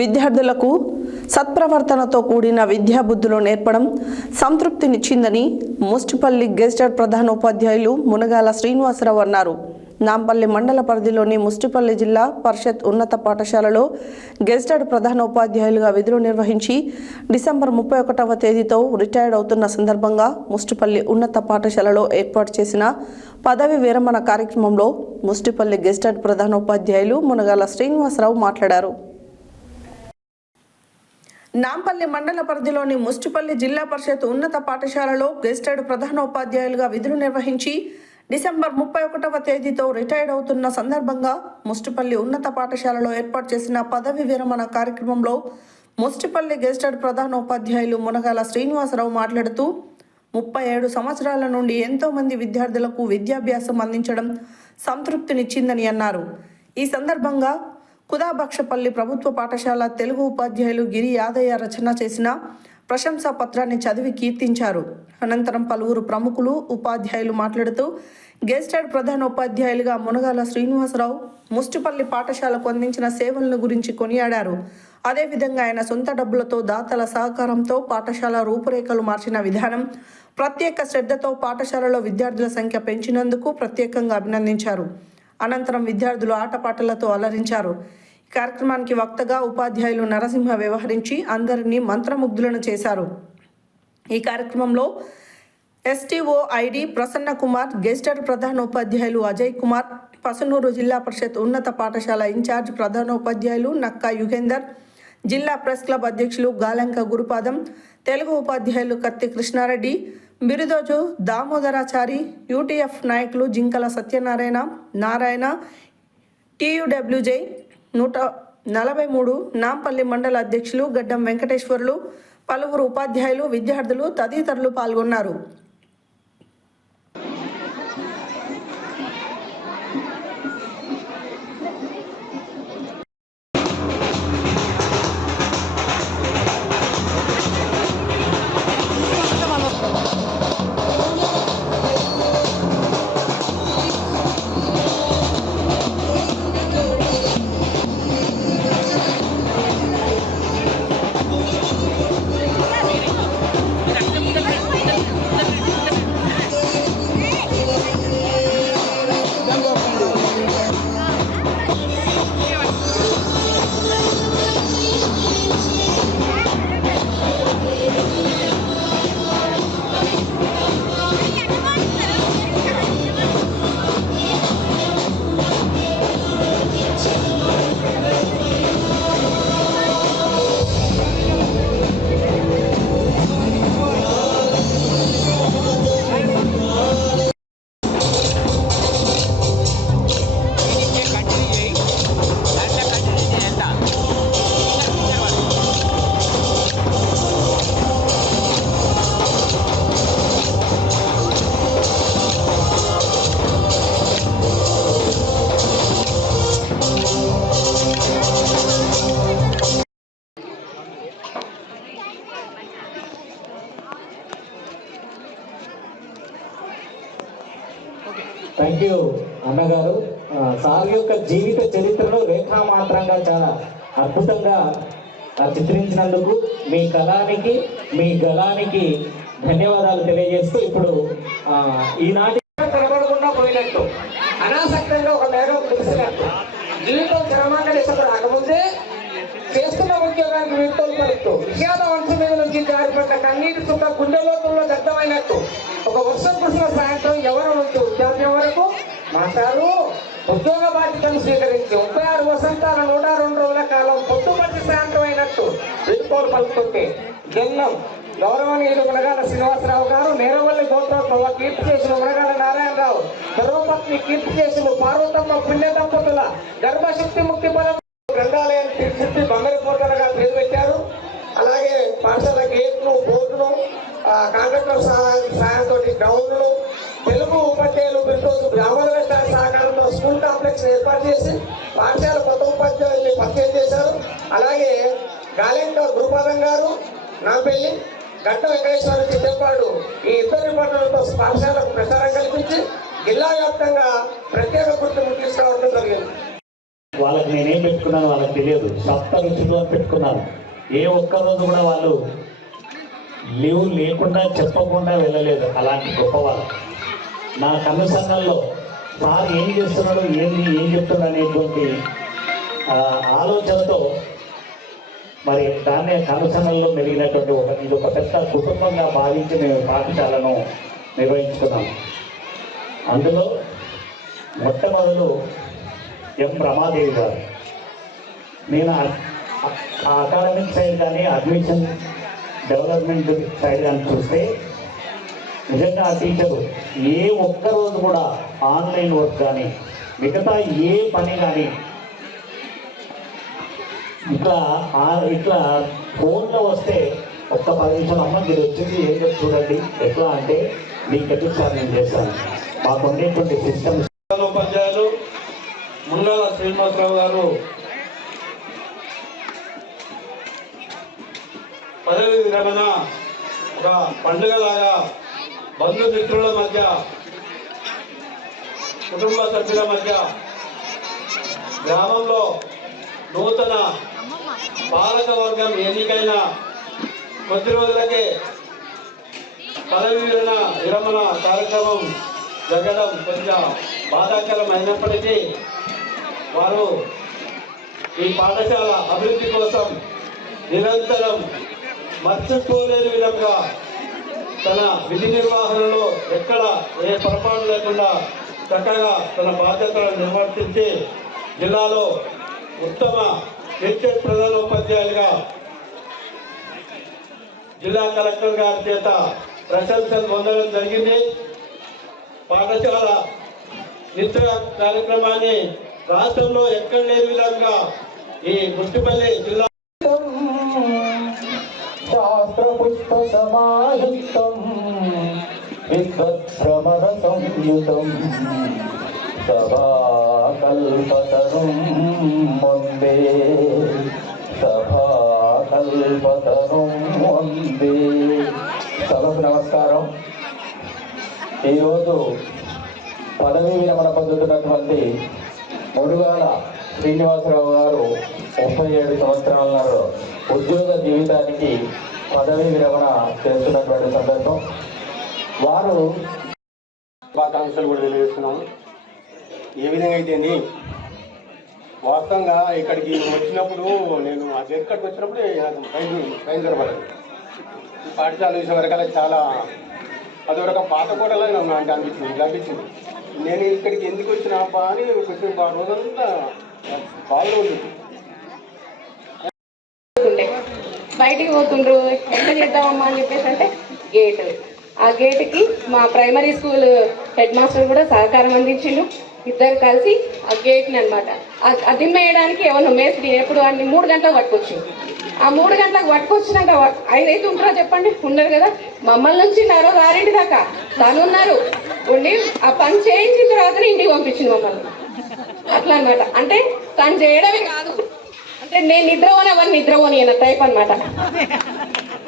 విద్యార్థులకు సత్ప్రవర్తనతో కూడిన విద్యాబుద్ధులు నేర్పడం సంతృప్తినిచ్చిందని ముస్టిపల్లి గెస్టెడ్ ప్రధానోపాధ్యాయులు మునగాల శ్రీనివాసరావు అన్నారు. నాంపల్లి మండల పరిధిలోని ముస్టిపల్లి జిల్లా పరిషత్ ఉన్నత పాఠశాలలో గెస్టెడ్ ప్రధానోపాధ్యాయులుగా విధులు నిర్వహించి డిసెంబర్ 31వ తేదీతో రిటైర్డ్ అవుతున్న సందర్భంగా ముస్టిపల్లి ఉన్నత పాఠశాలలో ఏర్పాటు చేసిన పదవి విరమణ కార్యక్రమంలో ముస్టిపల్లి గెస్టెడ్ ప్రధానోపాధ్యాయులు మునగాల శ్రీనివాసరావు మాట్లాడారు. నాంపల్లి మండల పరిధిలోని ముస్టిపల్లి జిల్లా పరిషత్ ఉన్నత పాఠశాలలో గెస్టెడ్ ప్రధానోపాధ్యాయులుగా విధులు నిర్వహించి డిసెంబర్ 31వ తేదీతో రిటైర్డ్ అవుతున్న సందర్భంగా ముస్టిపల్లి ఉన్నత పాఠశాలలో ఏర్పాటు చేసిన పదవి విరమణ కార్యక్రమంలో ముస్టిపల్లి గెస్టెడ్ ప్రధానోపాధ్యాయులు మునగాల శ్రీనివాసరావు మాట్లాడుతూ 37 సంవత్సరాల నుండి ఎంతోమంది విద్యార్థులకు విద్యాభ్యాసం అందించడం సంతృప్తినిచ్చిందని అన్నారు. ఈ సందర్భంగా కుదాబక్షపల్లి ప్రభుత్వ పాఠశాల తెలుగు ఉపాధ్యాయులు గిరి యాదయ్య రచన చేసిన ప్రశంసా పత్రాన్ని చదివి కీర్తించారు. అనంతరం పలువురు ప్రముఖులు ఉపాధ్యాయులు మాట్లాడుతూ గెస్టెడ్ ప్రధానోపాధ్యాయులుగా మునగాల శ్రీనివాసరావు ముస్టిపల్లి పాఠశాలకు అందించిన సేవలను గురించి కొనియాడారు. అదేవిధంగా ఆయన సొంత డబ్బులతో దాతల సహకారంతో పాఠశాల రూపురేఖలు మార్చిన విధానం, ప్రత్యేక శ్రద్ధతో పాఠశాలలో విద్యార్థుల సంఖ్య పెంచినందుకు ప్రత్యేకంగా అభినందించారు. అనంతరం విద్యార్థులు ఆటపాటలతో అలరించారు. ఈ కార్యక్రమానికి వక్తగా ఉపాధ్యాయులు నరసింహ వ్యవహరించి అందరినీ మంత్రముగ్ధులను చేశారు. ఈ కార్యక్రమంలో ఎస్టీఓ ఐడి ప్రసన్న కుమార్, గెస్టెడ్ ప్రధానోపాధ్యాయులు అజయ్ కుమార్, పసునూరు జిల్లా పరిషత్ ఉన్నత పాఠశాల ఇన్ఛార్జ్ ప్రధానోపాధ్యాయులు నక్కా యుగేందర్, జిల్లా ప్రెస్ క్లబ్ అధ్యక్షులు గాలంక గురుపాదం, తెలుగు ఉపాధ్యాయులు కత్తి కృష్ణారెడ్డి, బిరుదోజు దామోదరాచారి, యూటీఎఫ్ నాయకులు జింకల సత్యనారాయణ, నారాయణ, టీయూడబ్ల్యూజే 143 నాంపల్లి మండల అధ్యక్షులు గడ్డం వెంకటేశ్వర్లు, పలువురు ఉపాధ్యాయులు, విద్యార్థులు తదితరులు పాల్గొన్నారు. థ్యాంక్ యూ అన్నగారు. సార్ యొక్క జీవిత చరిత్రను రేఖామాత్రంగా చాలా అద్భుతంగా చిత్రించినందుకు మీ కళానికి, మీ గళానికి ధన్యవాదాలు తెలియజేస్తూ ఇప్పుడు ఈనాటి కనబడకుండా పోయినట్టు, అనాసక్తంగా ఒక మేఘం తెలిసినట్టు, జీవితం క్రమంగా ఇష్టం రాకముందే చేస్తున్న ఉద్యోగానికి వీడ్కోలు పలుకుతూ విషాద వంశం మీద నుంచి జారిపడ్డ కన్నీటి చుక్క గుండెలోతుల్లో దగ్ధమైనట్టు ఒక వర్షం కురిసిన సాయంత్రం ఎవరు నుంచి ఉద్యోగం వరకు మాట్లాడు ఉద్యోగ బాధ్యతను స్వీకరించి 36 వసంతాల 102 రోజుల కాలం పొద్దుపట్టి సాయంత్రం అయినట్టు వీడ్కోలు పలుకుతుంటే జన్మం గౌరవనీయులు మునగాల శ్రీనివాసరావు గారు, నేరవల్లి గోత్రోత్సవ కీర్తి చేసిన మునగాల నారాయణరావు, ధర్మపత్ని కీర్తి చేసిన పార్వతమ్మ పుణ్య దంపతుల గర్భశక్తి ముక్తి బలం గ్రంథాలయాన్ని తీర్చిదిద్ది బంగారు పోర్టలుగా పేరు పెట్టారు. అలాగే పాఠశాల గేట్లు, బోర్డును, కాంట్రాక్టర్ సహాయంతో గ్రౌండ్లు, తెలుగు ఉపాధ్యాయులు బిరుదోజు బ్రాహ్మణ వేష్టాల సహకారంతో స్కూల్ కాంప్లెక్స్ ఏర్పాటు చేసి పాఠశాల కొత్త ఉపాధ్యాయుల్ని పరిచయం చేశారు. అలాగే గాలెంక గురుపాదం గారు, నాంపల్లి, గట్ట వెంకటేశ్వర చిత్తపాడు ఈ ఇద్దరు నిబంధనలతో పాఠశాలకు ప్రచారం కల్పించి జిల్లా వ్యాప్తంగా ప్రత్యేక గుర్తింపు తీసుకురావడం జరిగింది. వాళ్ళకి నేనేం పెట్టుకున్నాను వాళ్ళకి తెలియదు. సప్త రుచులు అని పెట్టుకున్నాను. ఏ ఒక్కరోజు కూడా వాళ్ళు లీవ్ లేకుండా చెప్పకుండా వెళ్ళలేదు. అలాంటి గొప్పవాళ్ళు నా కనుసన్నల్లో సార్ ఏం చేస్తున్నాడు, ఏం చెప్తున్నాడు అనేటువంటి ఆలోచనతో మరి దాన్నే కనుసన్నల్లో మెరిగినటువంటి ఇది ఒక పెద్ద కుటుంబంగా భావించి మేము పాఠశాలను నిర్వహించుకున్నాం. అందులో మొట్టమొదలు ఎం రమాదేవి గారు. నేను అకాడమిక్ సైడ్ కానీ అడ్మిషన్ డెవలప్మెంట్ సైడ్ కానీ చూస్తే నిజంగా ఆ టీచరు ఏ ఒక్కరోజు కూడా ఆన్లైన్ వర్క్ కానీ మిగతా ఏ పని కానీ ఇట్లా ఫోన్లో వస్తే ఒక్క 10 నిమిషాలు అమ్మ మీరు వచ్చింది ఏం చెప్పి చూడండి, ఎట్లా అంటే మీకు ఎదురు సార్ నేను చేస్తాను. మాకు ఉండేటువంటి సిస్టమ్స్. ఉపాధ్యాయులు ముండాల శ్రీనివాసరావు గారు పదవి విరమణ ఒక పండుగలాగా బంధుమిత్రుల మధ్య, కుటుంబ సభ్యుల మధ్య, గ్రామంలో నూతన పాలక వర్గం ఎన్నికైన కొద్ది రోజులకే పదవి విరమణ కార్యక్రమం జరగడం కొంచెం బాధాకరం అయినప్పటికీ వారు ఈ పాఠశాల అభివృద్ధి కోసం నిరంతరం మర్చిపోలేని విధంగా తన విధి నిర్వహణలో ఎక్కడ ఏ పొరపాటు లేకుండా చక్కగా తన బాధ్యతలను నిర్వర్తించి జిల్లాలో ఉత్తమ గెస్టెడ్ ప్రధానోపాధ్యాయులుగా జిల్లా కలెక్టర్ గారి చేత ప్రశంసలు పొందడం జరిగింది. పాఠశాల నిత్య కార్యక్రమాన్ని రాష్ట్రంలో ఎక్కడ లేని విధంగా ఈ ముష్టిపల్లి జిల్లా శాస్త్ర పుష్ప సమాయుక్తం విద్వత్భ్రమర సంయుతం సభాకల్పతరుం వందే సభాకల్పతరుం వందే. సభకు నమస్కారం. ఈరోజు పదవీ విరమణ పొందుతున్నటువంటి మురుగాల శ్రీనివాసరావు గారు 37 సంవత్సరాల ఉద్యోగ జీవితానికి పదవీ విరమణ చేస్తున్నటువంటి సందర్భం. వారు శుభాకాంక్షలు కూడా తెలియజేస్తున్నాము. ఏ విధంగా అయితే వాస్తవంగా ఇక్కడికి వచ్చినప్పుడు నేను అది ఎక్కడికి వచ్చినప్పుడు నాకు భయం జరపలేదు. ఈ పాఠశాల విషయం వరకల్లా చాలా అదొక పాత కోటలా నాకు అనిపించింది. నేను ఇక్కడికి ఎందుకు వచ్చినా అని కొంచెం రోజంతా బాగా ఉంది. బయటికి పోతుండ్రు, ఎంత చేద్దామమ్మా అని చెప్పేసి అంటే గేట్, ఆ గేటుకి మా ప్రైమరీ స్కూల్ హెడ్ మాస్టర్ కూడా సహకారం అందించిండు. ఇద్దరు కలిసి ఆ గేట్ని అనమాట అదిమ్ వేయడానికి ఎవరు మేస్త్రి ఎప్పుడు అన్ని 3 గంటలకు పట్టుకొచ్చు. ఆ 3 గంటలకు పట్టుకొచ్చినాక 5 అయితే ఉంటారో చెప్పండి, ఉన్నారు కదా. మమ్మల్ని నుంచి 6:30 దాకా తను ఉన్నారు ఉండి ఆ పని చేయించిన తర్వాతనే ఇంటికి పంపించింది మమ్మల్ని. అట్లా అనమాట. అంటే తను చేయడమే కాదు, అంటే నేను నిద్రపోని ఎవరిని నిద్రపోని అన్న టైప్ అనమాట.